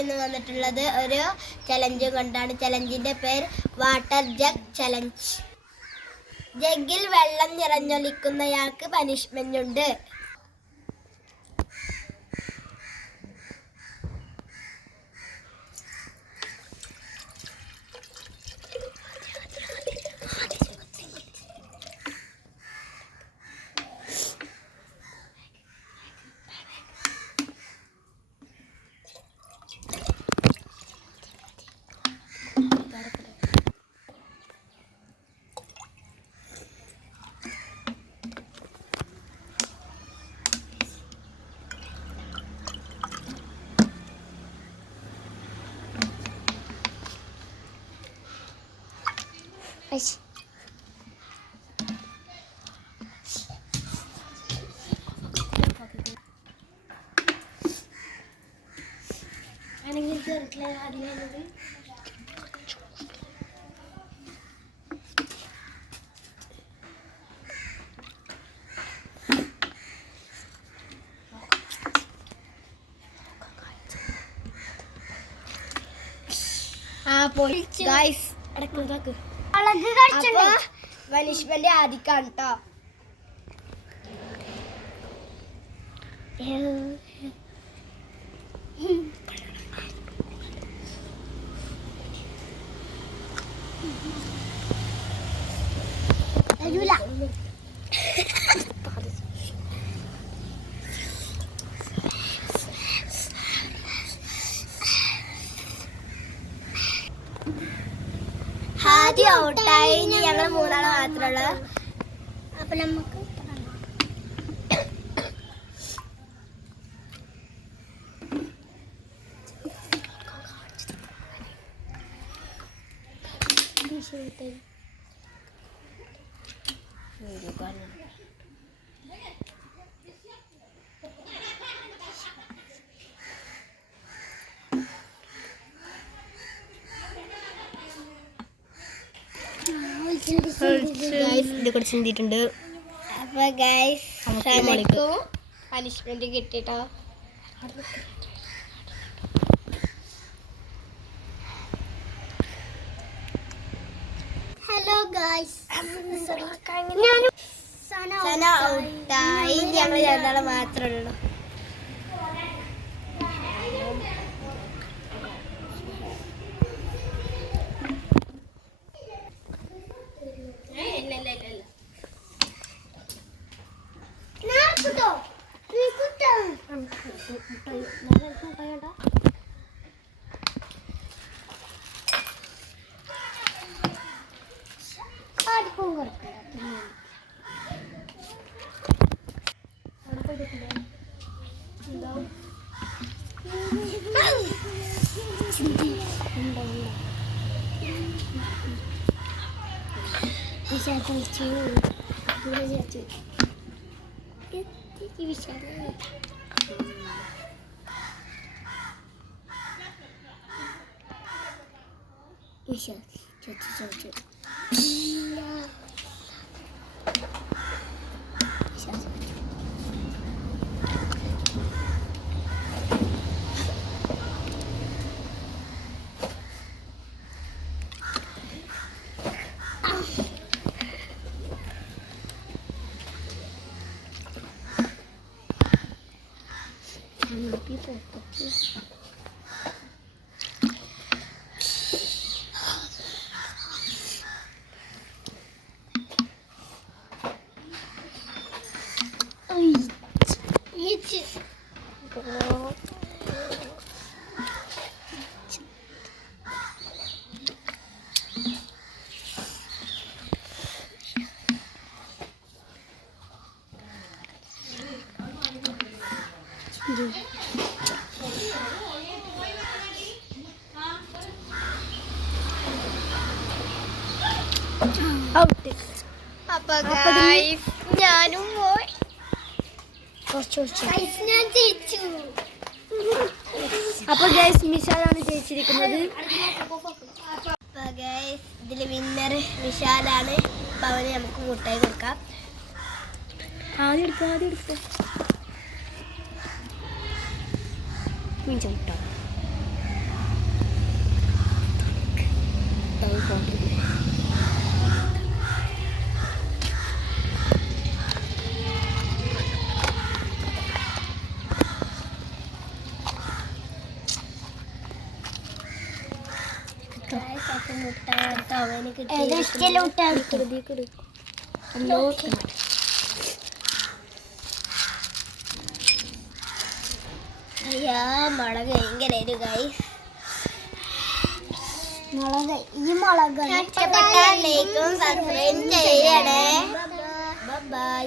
ഇന്ന് വന്നിട്ടുള്ളത് ഒരു ചലഞ്ച് കൊണ്ടാണ്. ചലഞ്ചിന്റെ പേര് വാട്ടർ ജഗ് ചലഞ്ച്. ജഗ്ഗിൽ വെള്ളം നിറഞ്ഞൊലിക്കുന്നയാൾക്ക് പനിഷ്മെന്റ് ഉണ്ട്. പനിഷ്മെന്റ് ആദിക്കാണ് കേട്ടോ. ആദ്യം ഔട്ടായി. ഞങ്ങൾ മൂന്നാളെ മാത്രമുള്ള. അപ്പൊ നമുക്ക് ചിന്തിട്ടുണ്ട്. അപ്പൊ ഗൈസ് പനിഷ്മെന്റ് കിട്ടിട്ടോ. ഹലോ ഗൈസ്, സന ഔട്ടായി. ഞങ്ങൾ രണ്ടാളെ മാത്രമേ ഉള്ളൂ. അപ്പൊ ഞാനും പോയി. അപ്പൊ ഗൈസ് മിഷാലാണ് ജയിച്ചിരിക്കുന്നത്. ഇതില് വിന്നർ വിശാലാണ്. അപ്പൊ അവന് നമുക്ക് മുട്ടായി കൊടുക്കാം. ആദ്യം എടുക്കാം. അയ്യാ മുളക് ഭയങ്കര ഗൈസ്. ഈ മുളക് ഇഷ്ടപ്പെട്ടാൽ ലൈക്കും സബ്സ്ക്രൈബ് ചെയ്യണേ. ബൈ.